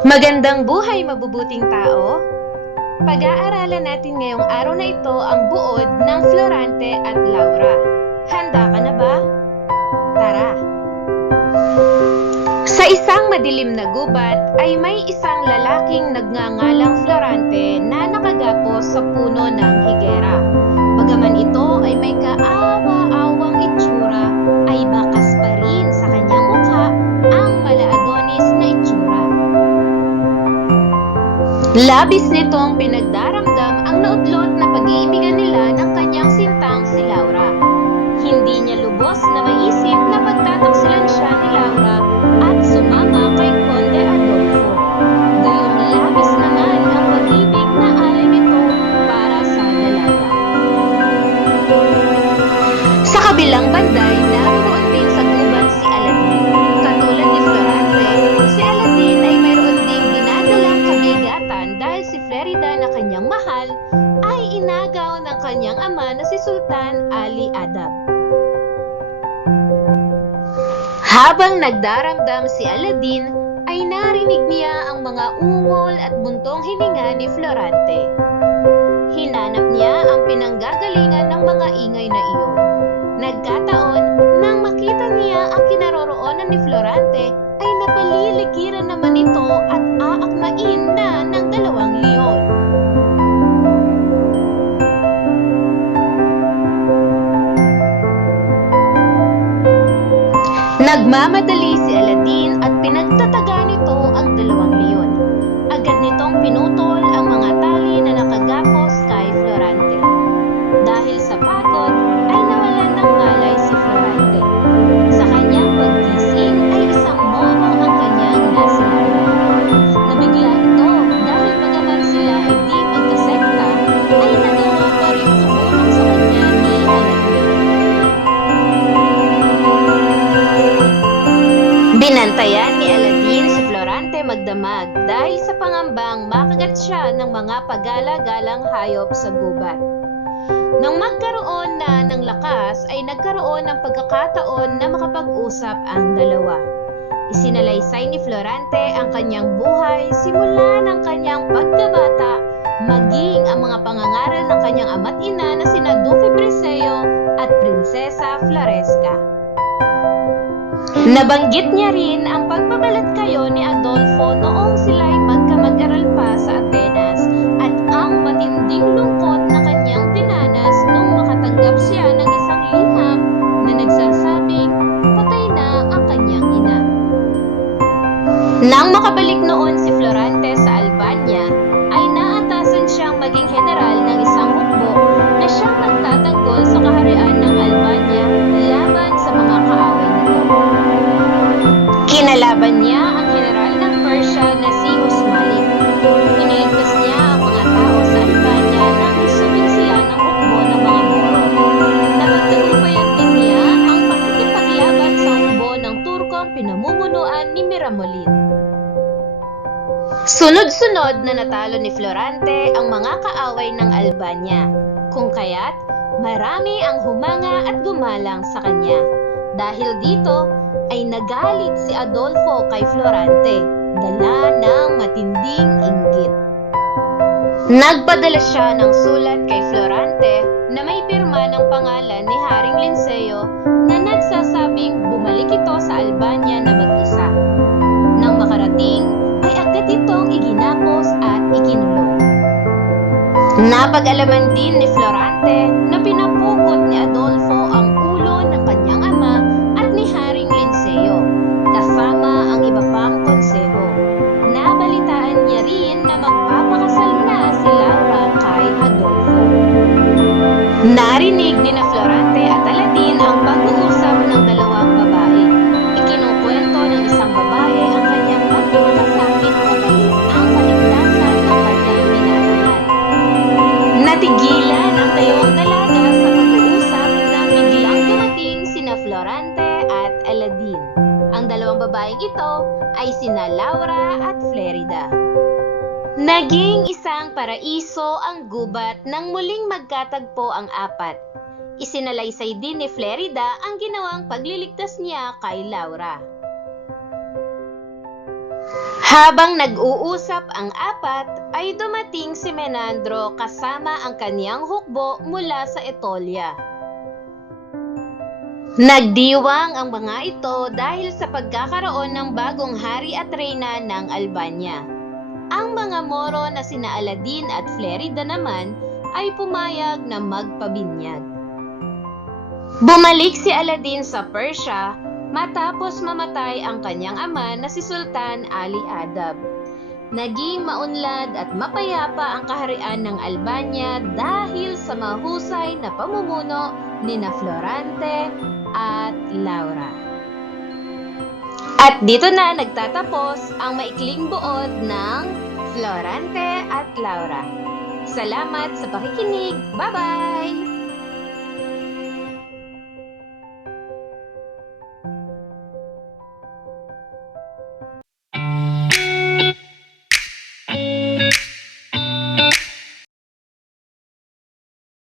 Magandang buhay, mabubuting tao! Pag-aaralan natin ngayong araw na ito ang buod ng Florante at Laura. Handa ka na ba? Tara! Sa isang madilim na gubat ay may isang lalaking nagngangalang Florante na nakagapos sa puno ng higera. Bagaman ito ay may kaawa-awang itsura, ay bakas pa rin sa kanyang mukha ang mala-Adonis na itsura. Labis nitong pinagdaramdam ang naudlot na pag-iibigan nila ng kanyang sintang si Laura. Hindi niya lubos na maisip na pagtataksilan siya ni Laura at sumama kay Conde Adolfo. Gayong labis naman ang pag-ibig na alay nito para sa dalaga. Sa kabilang banday, naroon din sa gubat si Aladin. Katulad ni Florante, si Aladin ay mayroon ding dinadalang kabigatan dahil si Flerida na kanyang mahal ay inagaw ng kanyang ama na si Sultan Ali Adab. Habang nagdaramdam si Aladin, ay narinig niya ang mga ungol at buntong hininga ni Florante. Hinanap niya ang pinanggagalingan ng mga ingay na iyon. Nagkataon, nang makita niya ang kinaroroonan ni Florante, ay napalilikiran naman ito at aakmain na ng dalawang leon. Nagmamadali si Aladin at pinagtataga nito ang dalawang leon. Agad nitong pinutol ang mga tali na nakagapos kay Florante. Dahil sa pagod ay nawalan ng malay si Florante. Sa kanyang paggising ay isang moro ang kanyang nasilayan. Nabigla ito dahil bagaman sila ay di magkasekta ay nagawa pa rin tumulong sa kanya ni Aladin. Binantayan ni Aladin si Florante magdamag dahil sa pangambang makagat siya ng mga pagala-galang hayop sa gubat. Nang magkaroon na ng lakas ay nagkaroon ng pagkakataon na makapag-usap ang dalawa. Isinalaysay ni Florante ang kanyang buhay simula ng kanyang pagkabata maging ang mga pangangaral ng kanyang ama't ina na sina Duque Briseño at Prinsesa Floresca. Nabanggit niya rin ang pagbabalat kayo ni Adolfo noong sila'y magkamag-aral pa sa Atenas at ang matinding lungkot na kanyang dinanas nung makatanggap siya ng isang liham na nagsasabing patay na ang kanyang ina. Nang makabalik noon si Florante sa Albania, ay naatasan siyang maging general ng isang hukbo na siyang magtatanggol sa kaharian ng Albania laban sa mga kaaway nito. Kinalaban niya ang general ng Persia na si Usmalik. Iniligtas niya ang mga tao sa Albania nang isubin sila ng hukbo ng mga Moro. Napagtagumpayan din niya ang pakikipaglaban sa hukbo ng Turkong pinamumunuan ni Miramolin. Sunod-sunod na natalo ni Florante ang mga kaaway ng Albania, kung kaya't marami ang humanga at gumalang sa kanya. Dahil dito ay nagalit si Adolfo kay Florante, dala ng matinding inggit. Nagpadala siya ng sulat kay Florante na may pirma ng pangalan ni Haring Linceo na nagsasabing bumalik ito sa Albania na mag-isa. Nang makarating ay agad itong iginapos at ikinulong. Napag-alaman din ni Florante na pinapukot ni Adolfo ang ulo ng kanyang ama at ni Haring Linceo, kasama ang iba pang konseho. Nabalitaan niya rin na magpapakasal na si Laura kay Adolfo. Narinig ni na Florante at Aladin ang pag-uusap ng dalawang babae. Ikinukwento ng isang babae ang kanyang pagkakasakit pagalit ang kaligtasan ng kanyang minamahal. Natigilan ang dalawang dalaga sa pag-uusap nang biglang dumating sina Florante at Aladin. Ang dalawang babaeng ito ay sina Laura at Flerida. Naging isang paraiso ang gubat nang muling magkatagpo ang apat. Isinalaysay din ni Flerida ang ginawang pagliligtas niya kay Laura. Habang nag-uusap ang apat, ay dumating si Menandro kasama ang kaniyang hukbo mula sa Etolia. Nagdiwang ang mga ito dahil sa pagkakaroon ng bagong hari at reyna ng Albania. Ang mga Moro na sina Aladin at Flerida naman ay pumayag na magpabinyag. Bumalik si Aladin sa Persia matapos mamatay ang kanyang ama na si Sultan Ali Adab. Naging maunlad at mapayapa ang kaharian ng Albania dahil sa mahusay na pamumuno nina Florante at Laura. At dito na nagtatapos ang maikling buod ng Florante at Laura. Salamat sa pakikinig. Bye-bye!